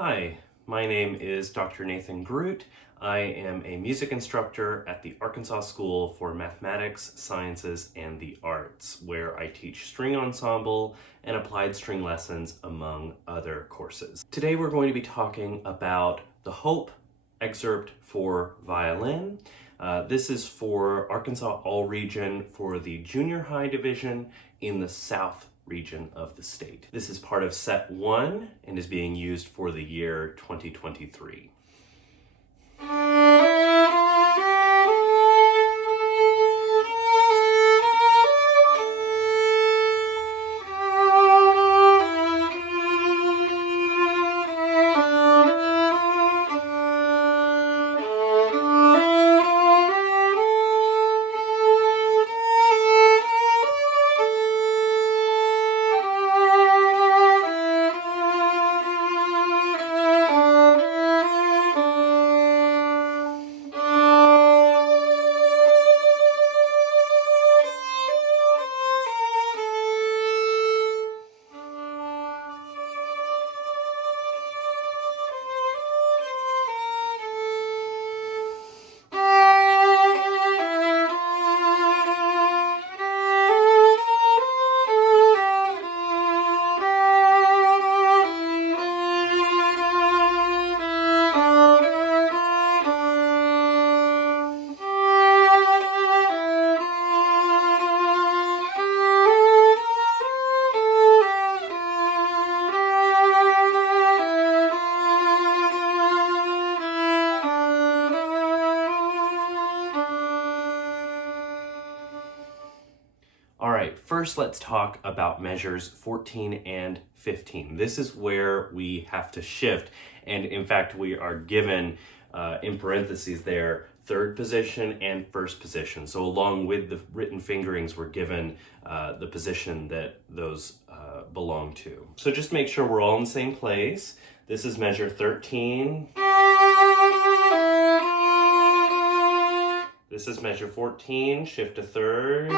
Hi, my name is Dr. Nathan Groot. I am a music instructor at the Arkansas School for Mathematics, Sciences, and the Arts, where I teach string ensemble and applied string lessons, among other courses. Today we're going to be talking about the Hope excerpt for violin. This is for Arkansas All-Region for the junior high division in the South region of the state. This is part of set 1 and is being used for the year 2023. All right, first let's talk about measures 14 and 15. This is where we have to shift, and in fact we are given in parentheses there third position and first position. So along with the written fingerings, we're given the position that those belong to. So just make sure we're all in the same place. This is measure 13. This is measure 14, shift to third.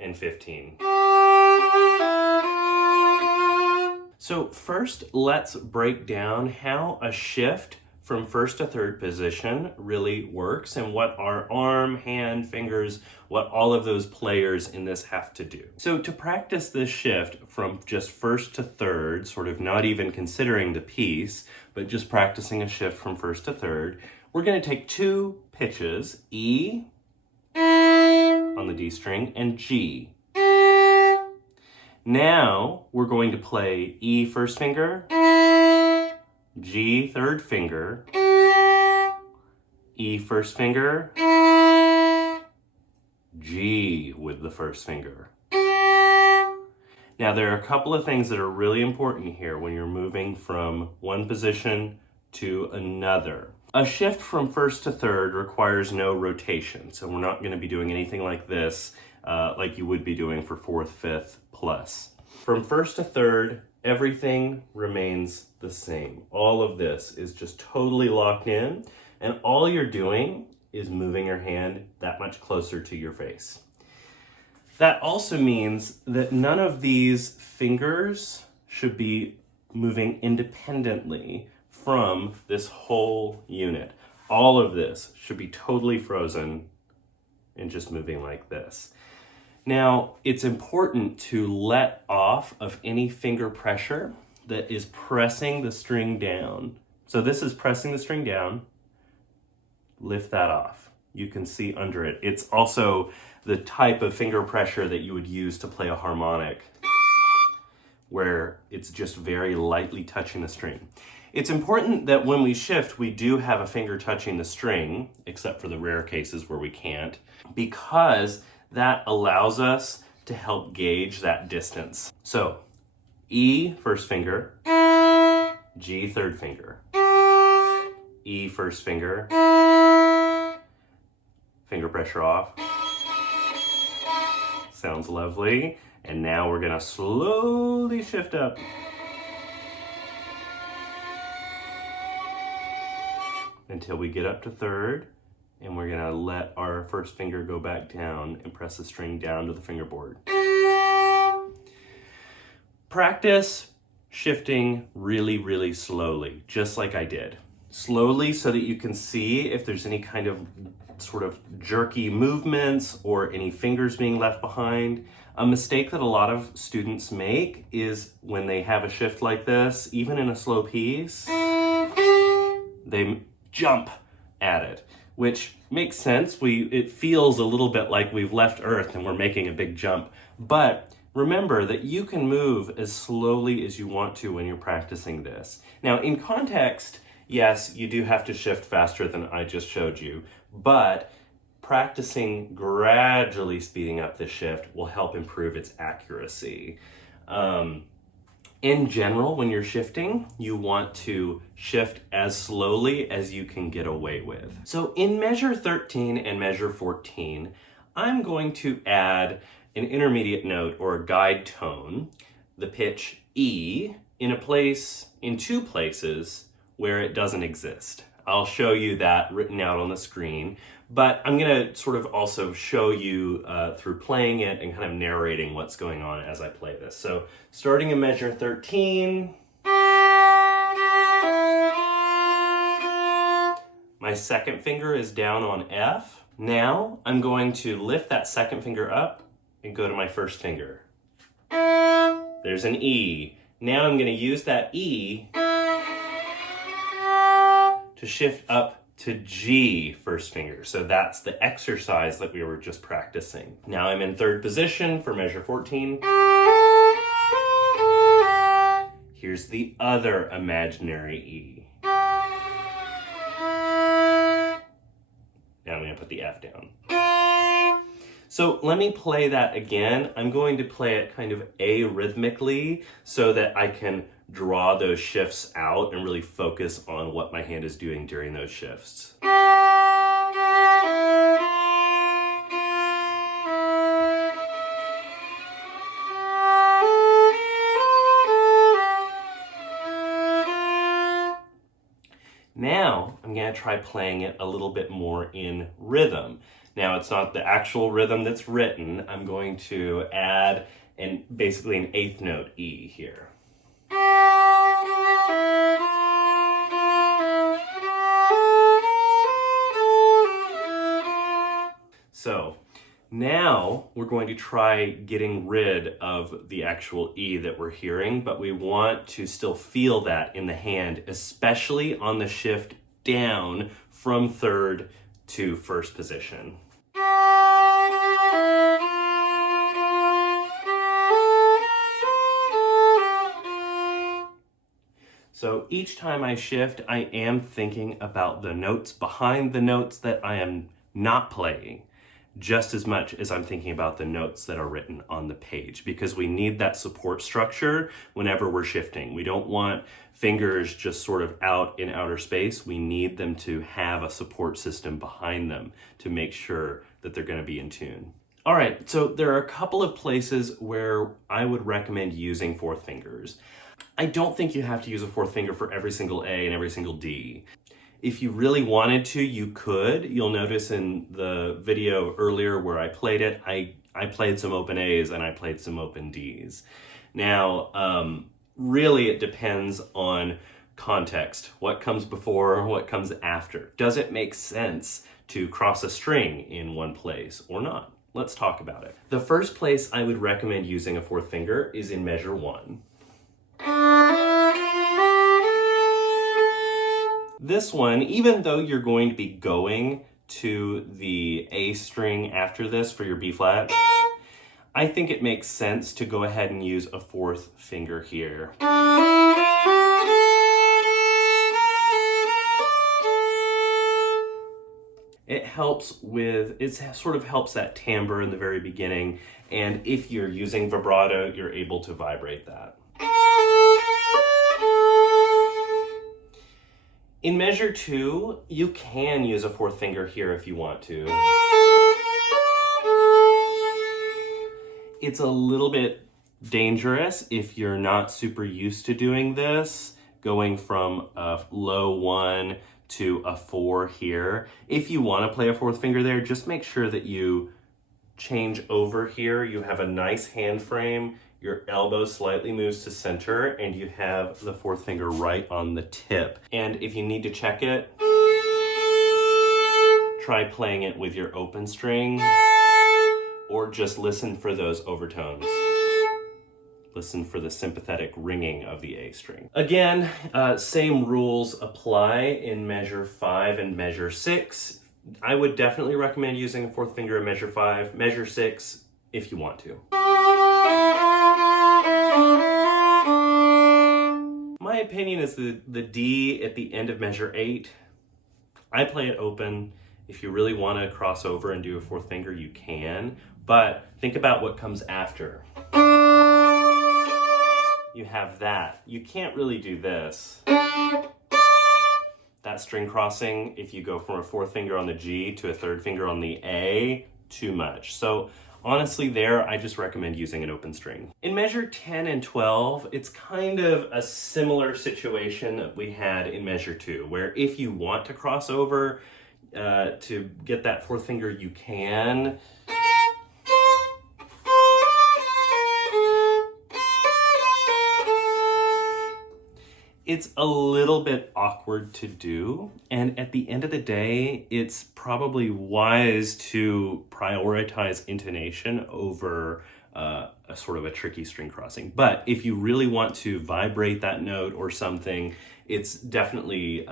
And 15. So first, let's break down how a shift from first to third position really works and what our arm, hand, fingers, what all of those players in this have to do. So to practice this shift from just first to third, sort of not even considering the piece, but just practicing a shift from first to third, we're going to take two pitches, E on the D string and G. Now we're going to play E first finger, G third finger, E first finger, G with the first finger. Now there are a couple of things that are really important here when you're moving from one position to another. A shift from first to third requires no rotation, so we're not going to be doing anything like this, like you would be doing for fourth, fifth, plus. From first to third, everything remains the same. All of this is just totally locked in, and all you're doing is moving your hand that much closer to your face. That also means that none of these fingers should be moving independently from this whole unit. All of this should be totally frozen and just moving like this. Now, it's important to let off of any finger pressure that is pressing the string down. So this is pressing the string down. Lift that off. You can see under it. It's also the type of finger pressure that you would use to play a harmonic, where it's just very lightly touching the string. It's important that when we shift, we do have a finger touching the string, except for the rare cases where we can't, because that allows us to help gauge that distance. So, E first finger, G third finger, E first finger, finger pressure off. Sounds lovely. And now we're gonna slowly shift up. Until we get up to third, and we're gonna let our first finger go back down and press the string down to the fingerboard. Practice shifting really, really slowly, just like I did. Slowly so that you can see if there's any kind of sort of jerky movements or any fingers being left behind. A mistake that a lot of students make is when they have a shift like this, even in a slow piece, they jump at it, which makes sense. It feels a little bit like we've left Earth and we're making a big jump. But remember that you can move as slowly as you want to when you're practicing this. Now, in context, yes, you do have to shift faster than I just showed you, but practicing gradually speeding up the shift will help improve its accuracy. In general, when you're shifting, you want to shift as slowly as you can get away with. So in measure 13 and measure 14, I'm going to add an intermediate note or a guide tone, the pitch E, in two places where it doesn't exist. I'll show you that written out on the screen, but I'm gonna sort of also show you through playing it and kind of narrating what's going on as I play this. So starting in measure 13, my second finger is down on F. Now I'm going to lift that second finger up and go to my first finger. There's an E. Now I'm gonna use that E to shift up to G first finger. So that's the exercise that we were just practicing. Now I'm in third position for measure 14. Here's the other imaginary E. Now I'm gonna put the F down. So let me play that again. I'm going to play it kind of arrhythmically so that I can draw those shifts out and really focus on what my hand is doing during those shifts. Now I'm going to try playing it a little bit more in rhythm. Now it's not the actual rhythm that's written. I'm going to add basically an eighth note E here. So now we're going to try getting rid of the actual E that we're hearing, but we want to still feel that in the hand, especially on the shift down from third to first position. So each time I shift, I am thinking about the notes behind the notes that I am not playing, just as much as I'm thinking about the notes that are written on the page, because we need that support structure whenever we're shifting. We don't want fingers just sort of out in outer space. We need them to have a support system behind them to make sure that they're going to be in tune. All right, so there are a couple of places where I would recommend using fourth fingers. I don't think you have to use a fourth finger for every single A and every single D. If you really wanted to, you could. You'll notice in the video earlier where I played it, I played some open A's and I played some open D's. Now, really it depends on context. What comes before, what comes after. Does it make sense to cross a string in one place or not? Let's talk about it. The first place I would recommend using a fourth finger is in measure 1. This one, even though you're going to be going to the A string after this for your B flat, I think it makes sense to go ahead and use a fourth finger here. It sort of helps that timbre in the very beginning, and if you're using vibrato, you're able to vibrate that. In measure 2, you can use a fourth finger here if you want to. It's a little bit dangerous if you're not super used to doing this, going from a low 1 to a 4 here. If you want to play a fourth finger there, just make sure that you change over here, you have a nice hand frame, your elbow slightly moves to center, and you have the fourth finger right on the tip. And if you need to check it, try playing it with your open string, or just listen for those overtones. Listen for the sympathetic ringing of the A string. Again, same rules apply in measure 5 and measure 6. I would definitely recommend using a fourth finger in measure 5, measure 6 if you want to. My opinion is the D at the end of measure 8. I play it open. If you really want to cross over and do a fourth finger, you can, but think about what comes after. You have that. You can't really do this. That string crossing, if you go from a fourth finger on the G to a third finger on the A, too much. So honestly there, I just recommend using an open string. In measure 10 and 12, it's kind of a similar situation that we had in measure 2, where if you want to cross over to get that fourth finger, you can. It's a little bit awkward to do, and at the end of the day, it's probably wise to prioritize intonation over a sort of a tricky string crossing. But if you really want to vibrate that note or something, it's definitely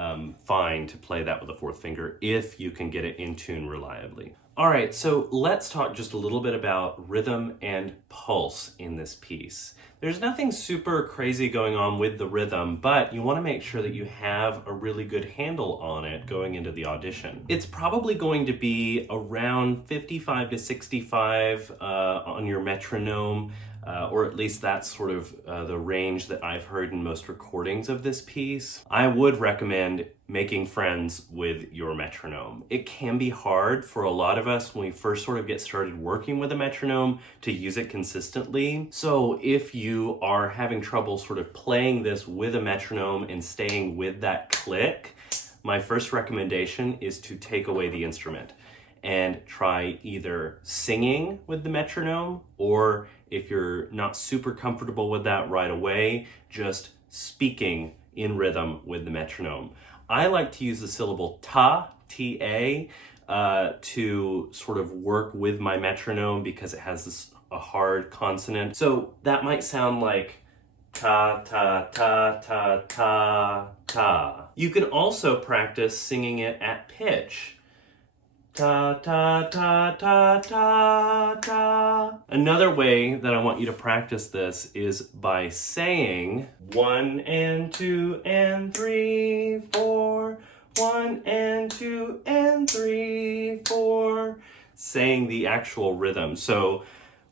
fine to play that with a fourth finger if you can get it in tune reliably. All right, so let's talk just a little bit about rhythm and pulse in this piece. There's nothing super crazy going on with the rhythm, but you want to make sure that you have a really good handle on it going into the audition. It's probably going to be around 55 to 65 on your metronome, or at least that's sort of the range that I've heard in most recordings of this piece. I would recommend making friends with your metronome. It can be hard for a lot of us when we first sort of get started working with a metronome to use it consistently. So if you are having trouble sort of playing this with a metronome and staying with that click, my first recommendation is to take away the instrument and try either singing with the metronome, or if you're not super comfortable with that right away, just speaking in rhythm with the metronome. I like to use the syllable ta, T-A, to sort of work with my metronome because it has a hard consonant. So that might sound like ta, ta, ta, ta, ta, ta. You can also practice singing it at pitch. Ta, ta, ta, ta, ta, ta. Another way that I want you to practice this is by saying 1 and 2 and 3, 4, 1 and 2 and 3, 4, saying the actual rhythm. So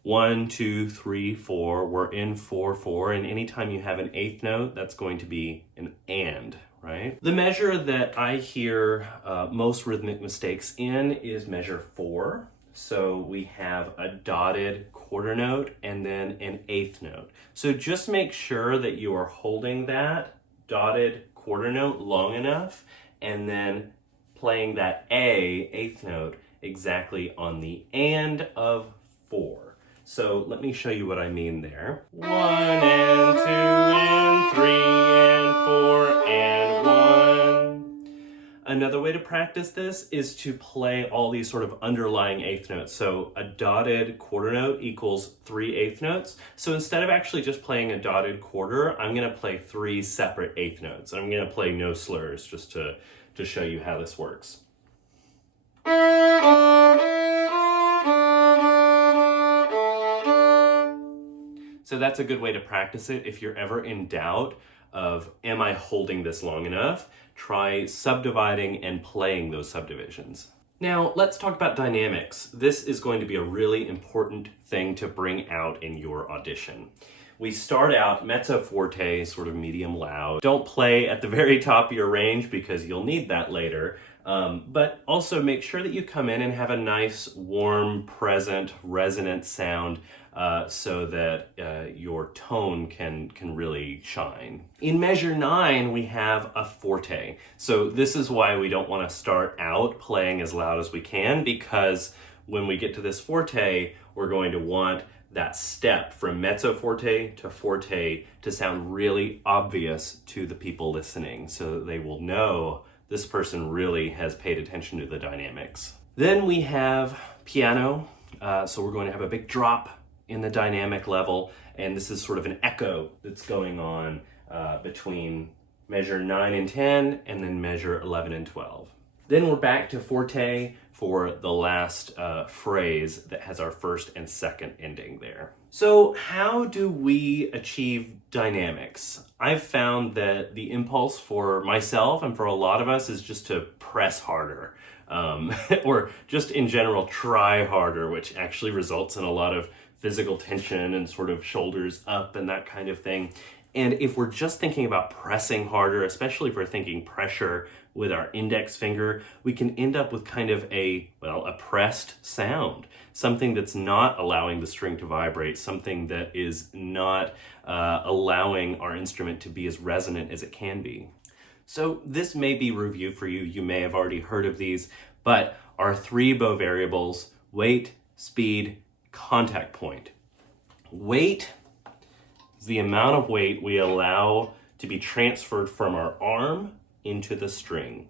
1, 2, 3, 4, we're in 4, 4, and anytime you have an eighth note, that's going to be an and. Right? The measure that I hear most rhythmic mistakes in is measure 4. So we have a dotted quarter note and then an eighth note. So just make sure that you are holding that dotted quarter note long enough and then playing that A, eighth note, exactly on the and of 4. So let me show you what I mean there. 1 and 2 and 3 and 4 and 1. Another way to practice this is to play all these sort of underlying eighth notes. So a dotted quarter note equals 3 eighth notes. So instead of actually just playing a dotted quarter, I'm going to play 3 separate eighth notes. I'm going to play no slurs just to show you how this works. So that's a good way to practice it. If you're ever in doubt of, am I holding this long enough? Try subdividing and playing those subdivisions. Now, let's talk about dynamics. This is going to be a really important thing to bring out in your audition. We start out mezzo forte, sort of medium loud. Don't play at the very top of your range because you'll need that later. But also make sure that you come in and have a nice, warm, present, resonant sound so that your tone can really shine. In measure 9, we have a forte. So this is why we don't want to start out playing as loud as we can, because when we get to this forte, we're going to want that step from mezzo forte to sound really obvious to the people listening, so that they will know this person really has paid attention to the dynamics. Then we have piano, so we're going to have a big drop in the dynamic level, and this is sort of an echo that's going on between measure 9 and 10, and then measure 11 and 12. Then we're back to forte for the last phrase that has our first and second ending there. So how do we achieve dynamics? I've found that the impulse for myself and for a lot of us is just to press harder, or just in general try harder, which actually results in a lot of physical tension and sort of shoulders up and that kind of thing. And if we're just thinking about pressing harder, especially if we're thinking pressure with our index finger, we can end up with kind of a pressed sound, something that's not allowing the string to vibrate, something that is not allowing our instrument to be as resonant as it can be. So this may be review for you. You may have already heard of these, but our 3 bow variables: weight, speed, contact point. Weight is the amount of weight we allow to be transferred from our arm into the string.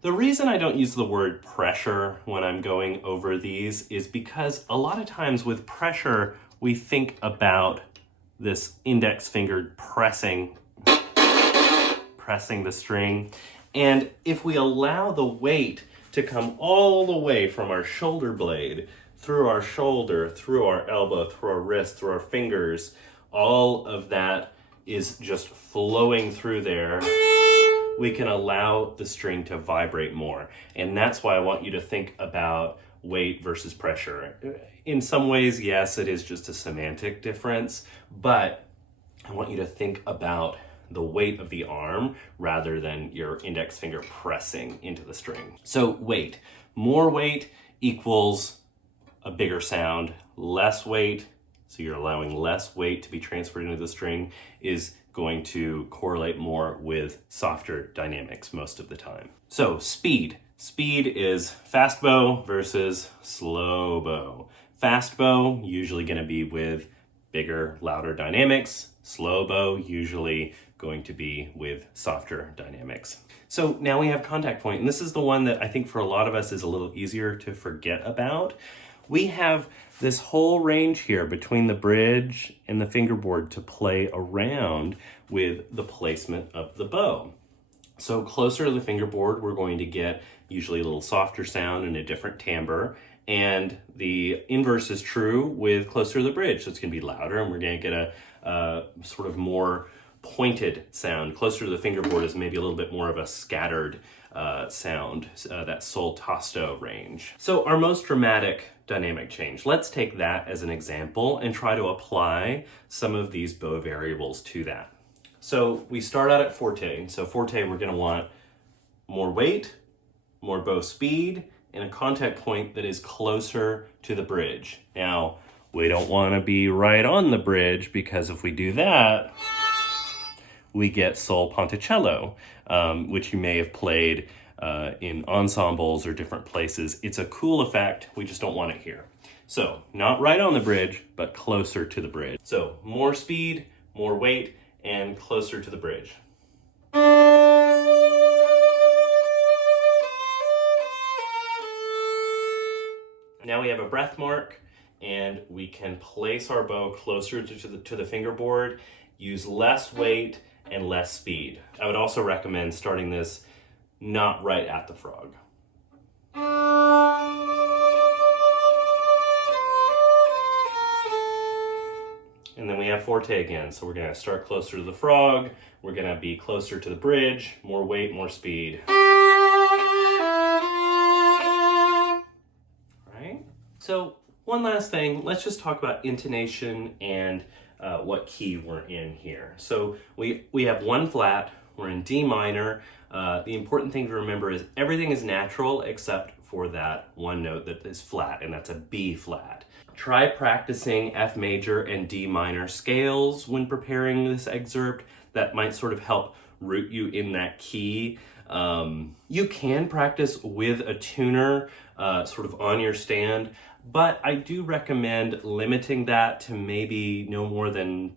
The reason I don't use the word pressure when I'm going over these is because a lot of times with pressure, we think about this index finger pressing the string. And if we allow the weight to come all the way from our shoulder blade, through our shoulder, through our elbow, through our wrist, through our fingers, all of that is just flowing through there, we can allow the string to vibrate more. And that's why I want you to think about weight versus pressure. In some ways, yes, it is just a semantic difference, but I want you to think about the weight of the arm rather than your index finger pressing into the string. So weight. More weight equals a bigger sound. Less weight, so you're allowing less weight to be transferred into the string, is going to correlate more with softer dynamics most of the time. So speed. Speed is fast bow versus slow bow. Fast bow, usually going to be with bigger, louder dynamics. Slow bow, usually going to be with softer dynamics. So now we have contact point, and this is the one that I think for a lot of us is a little easier to forget about. We have this whole range here between the bridge and the fingerboard to play around with the placement of the bow. So closer to the fingerboard, we're going to get usually a little softer sound and a different timbre. And the inverse is true with closer to the bridge. So it's going to be louder, and we're going to get a sort of more pointed sound. Closer to the fingerboard is maybe a little bit more of a scattered sound, that sol tasto range. So our most dramatic dynamic change, let's take that as an example and try to apply some of these bow variables to that. So we start out at forte. So forte, we're going to want more weight, more bow speed, and a contact point that is closer to the bridge. Now, we don't want to be right on the bridge, because if we do that, we get sol ponticello, which you may have played in ensembles or different places. It's a cool effect, we just don't want it here. So, not right on the bridge, but closer to the bridge. So, more speed, more weight, and closer to the bridge. Now we have a breath mark, and we can place our bow closer to the fingerboard, use less weight and less speed. I would also recommend starting this not right at the frog. And then we have forte again. So we're going to start closer to the frog. We're going to be closer to the bridge. More weight, more speed. Right? So one last thing. Let's just talk about intonation and what key we're in here. So we have one flat. We're in D minor. The important thing to remember is everything is natural except for that one note that is flat, and that's a B flat. Try practicing F major and D minor scales when preparing this excerpt. That might sort of help root you in that key. You can practice with a tuner sort of on your stand. but I do recommend limiting that to maybe no more than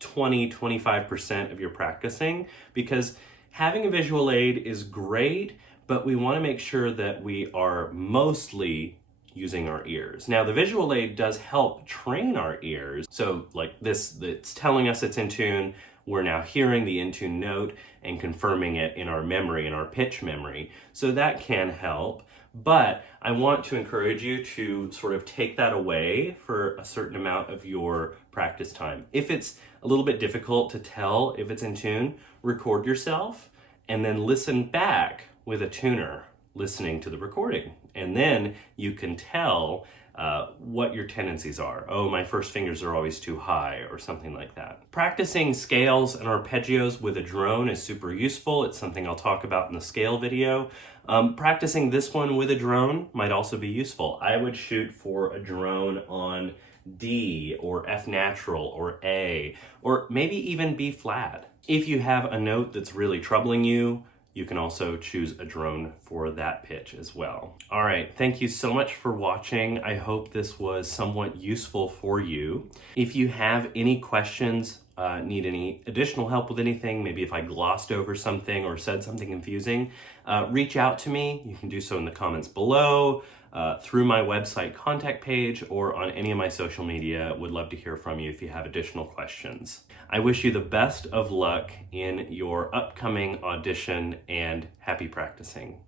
20-25% of your practicing, because having a visual aid is great, but we want to make sure that we are mostly using our ears. Now, the visual aid does help train our ears. So like this, it's telling us it's in tune. We're now hearing the in tune note and confirming it in our memory, in our pitch memory. So that can help. But I want to encourage you to sort of take that away for a certain amount of your practice time. If it's a little bit difficult to tell if it's in tune, record yourself and then listen back with a tuner listening to the recording. And then you can tell what your tendencies are. Oh, my first fingers are always too high, or something like that. Practicing scales and arpeggios with a drone is super useful. It's something I'll talk about in the scale video. Practicing this one with a drone might also be useful. I would shoot for a drone on D or F natural or A, or maybe even B flat. If you have a note that's really troubling you, you can also choose a drone for that pitch as well. All right, thank you so much for watching. I hope this was somewhat useful for you. If you have any questions, need any additional help with anything, maybe if I glossed over something or said something confusing, reach out to me. You can do so in the comments below, through my website contact page, or on any of my social media. Would love to hear from you if you have additional questions. I wish you the best of luck in your upcoming audition, and happy practicing.